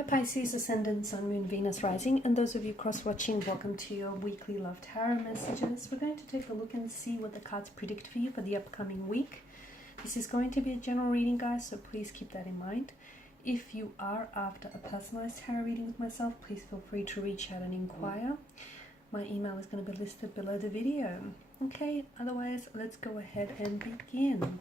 Hi Pisces, Ascendant, Sun, Moon, Venus, Rising, and those of you cross-watching, welcome to your weekly Love Tarot messages. We're going to take a look and see what the cards predict for you for the upcoming week. This is going to be a general reading, guys, so please keep that in mind. If you are after a personalized tarot reading with myself, please feel free to reach out and inquire. My email is going to be listed below the video. Okay, otherwise, let's go ahead and begin.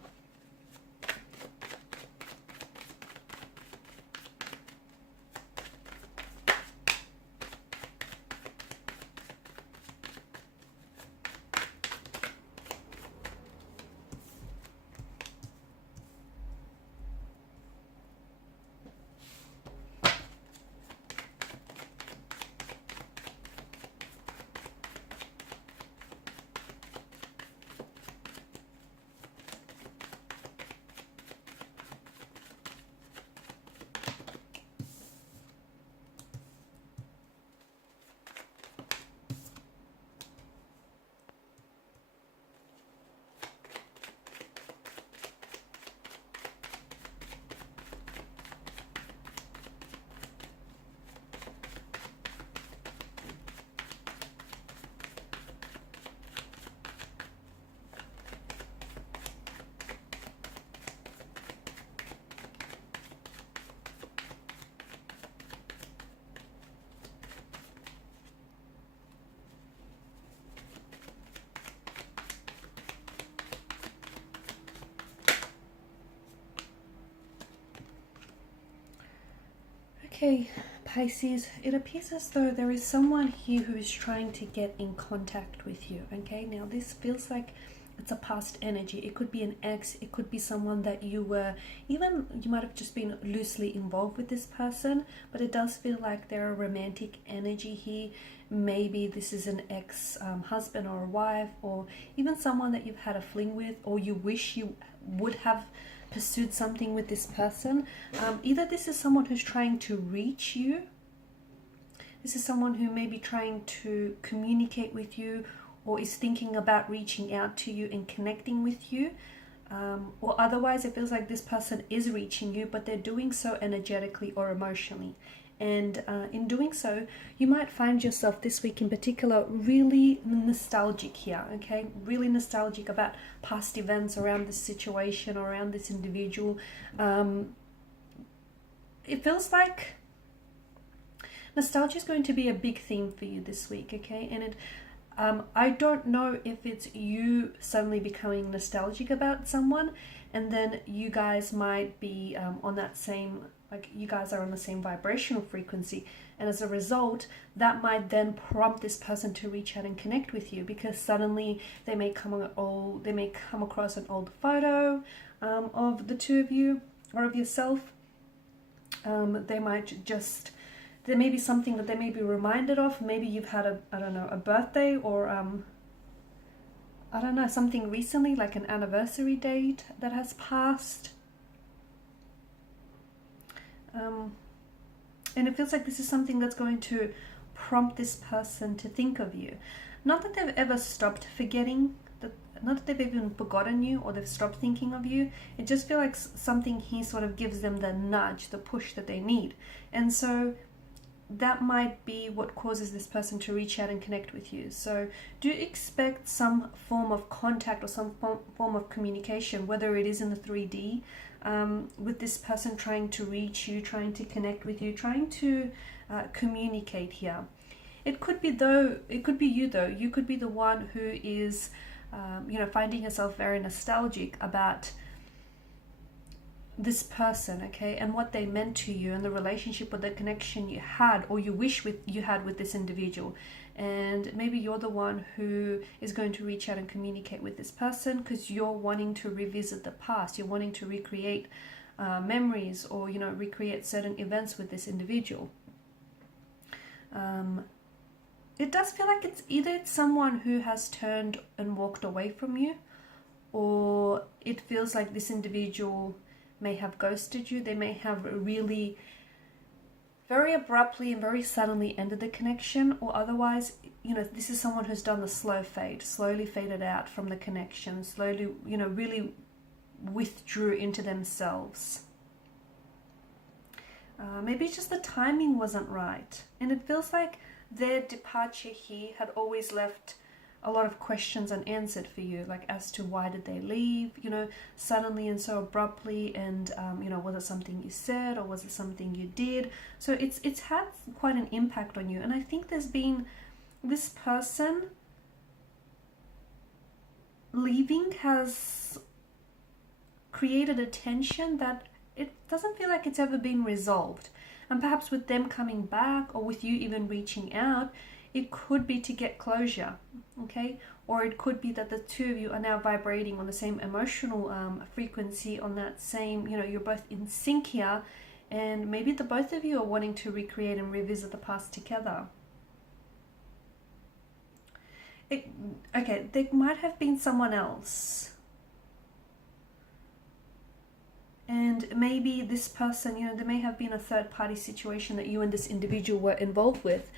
Okay, Pisces, it appears as though there is someone here who is trying to get in contact with you, okay? Now, this feels like it's a past energy. It could be an ex, it could be someone that you might have just been loosely involved with this person, but it does feel like there are romantic energy here. Maybe this is an ex-husband or a wife, or even someone that you've had a fling with, or you wish you would have pursued something with this person. Either this is someone who's trying to reach you, this is someone who may be trying to communicate with you, or is thinking about reaching out to you and connecting with you, or otherwise it feels like this person is reaching you, but they're doing so energetically or emotionally. And in doing so, you might find yourself this week in particular really nostalgic here, okay? Really nostalgic about past events around this situation, around this individual. It feels like nostalgia is going to be a big theme for you this week, okay? And I don't know if it's you suddenly becoming nostalgic about someone, and then you guys might be on that same, like you guys are on the same vibrational frequency, and as a result that might then prompt this person to reach out and connect with you, because suddenly they may come across an old photo of the two of you or of yourself. There may be something that they may be reminded of. Maybe you've had a birthday, or something recently, like an anniversary date that has passed. And it feels like this is something that's going to prompt this person to think of you. Not that they've ever stopped forgetting, not that they've even forgotten you or they've stopped thinking of you. It just feels like something here sort of gives them the nudge, the push that they need. And so that might be what causes this person to reach out and connect with you. So do expect some form of contact or some form of communication, whether it is in the 3D, with this person trying to reach you, trying to connect with you, trying to communicate here. It could be you though. You could be the one who is finding yourself very nostalgic about this person, okay, and what they meant to you, and the relationship or the connection you had, or you wish you had with this individual. And maybe you're the one who is going to reach out and communicate with this person because you're wanting to revisit the past. You're wanting to recreate memories, or recreate certain events with this individual. It does feel like it's either someone who has turned and walked away from you, or it feels like this individual may have ghosted you. They may have really very abruptly and very suddenly ended the connection, or otherwise, this is someone who's done the slow fade, slowly faded out from the connection, slowly, really withdrew into themselves. Maybe just the timing wasn't right. And it feels like their departure here had always left a lot of questions unanswered for you, like as to why did they leave, you know, suddenly and so abruptly, and you know, was it something you said or was it something you did? So it's had quite an impact on you. And I think there's been this person leaving has created a tension that it doesn't feel like it's ever been resolved. And perhaps with them coming back, or with you even reaching out, it could be to get closure, okay? Or it could be that the two of you are now vibrating on the same emotional frequency, on that same, you know, you're both in sync here, and maybe the both of you are wanting to recreate and revisit the past together. Okay, there might have been someone else. And maybe this person, you know, there may have been a third party situation that you and this individual were involved with.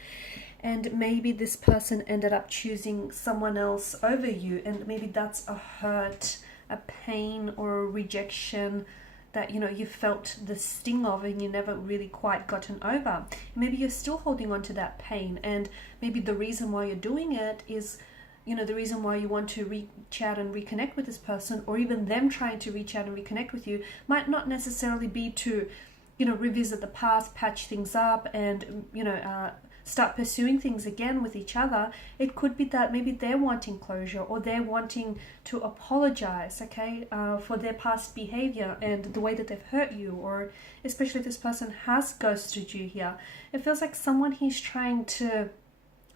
And maybe this person ended up choosing someone else over you. And maybe that's a hurt, a pain, or a rejection that, you know, you felt the sting of and you never really quite gotten over. Maybe you're still holding on to that pain. And maybe the reason why you're doing it is, you know, the reason why you want to reach out and reconnect with this person, or even them trying to reach out and reconnect with you, might not necessarily be to, you know, revisit the past, patch things up, and, you know, start pursuing things again with each other. It could be that maybe they're wanting closure, or they're wanting to apologize, okay, for their past behavior and the way that they've hurt you, or especially if this person has ghosted you here. It feels like someone he's trying to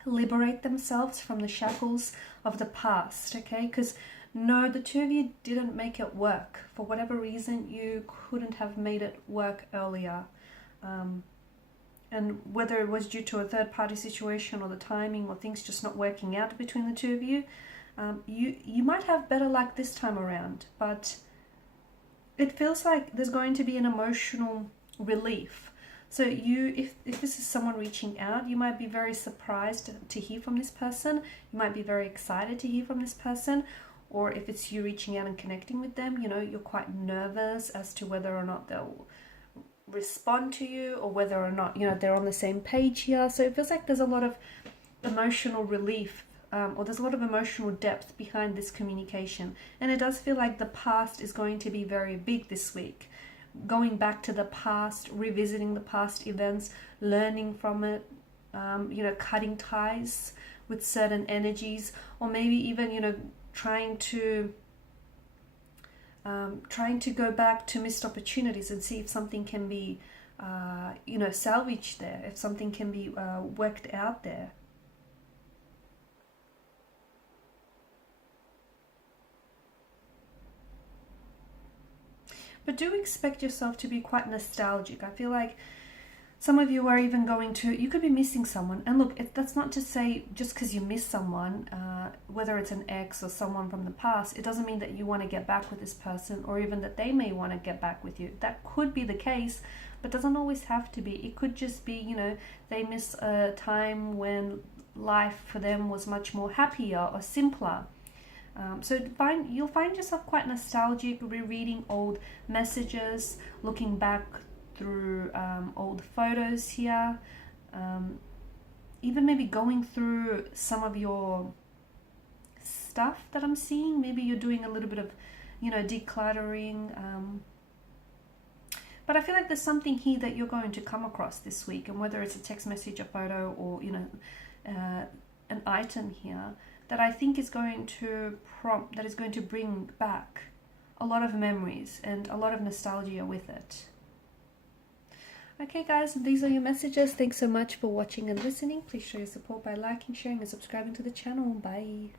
liberate themselves from the shackles of the past, okay? Because no, the two of you didn't make it work. For whatever reason, you couldn't have made it work earlier. And whether it was due to a third party situation, or the timing, or things just not working out between the two of you, you might have better luck this time around. But it feels like there's going to be an emotional relief. So if this is someone reaching out, you might be very surprised to hear from this person. You might be very excited to hear from this person. Or if it's you reaching out and connecting with them, you know, you're quite nervous as to whether or not they'll respond to you, or whether or not, you know, they're on the same page here. So it feels like there's a lot of emotional relief, or there's a lot of emotional depth behind this communication. And it does feel like the past is going to be very big this week. Going back to the past, revisiting the past events, learning from it, you know, cutting ties with certain energies, or maybe even, you know, trying to go back to missed opportunities and see if something can be, you know, salvaged there, if something can be worked out there. But do expect yourself to be quite nostalgic. I feel like some of you are even going to, you could be missing someone. And look, that's not to say just because you miss someone, whether it's an ex or someone from the past, it doesn't mean that you want to get back with this person, or even that they may want to get back with you. That could be the case, but doesn't always have to be. It could just be, you know, they miss a time when life for them was much more happier or simpler. So you'll find yourself quite nostalgic, rereading old messages, looking back through old photos here, even maybe going through some of your stuff that I'm seeing. Maybe you're doing a little bit of, you know, decluttering. But I feel like there's something here that you're going to come across this week, and whether it's a text message, a photo, or, you know, an item here, that I think is going to that is going to bring back a lot of memories and a lot of nostalgia with it. Okay guys, these are your messages. Thanks so much for watching and listening. Please show your support by liking, sharing and subscribing to the channel. Bye.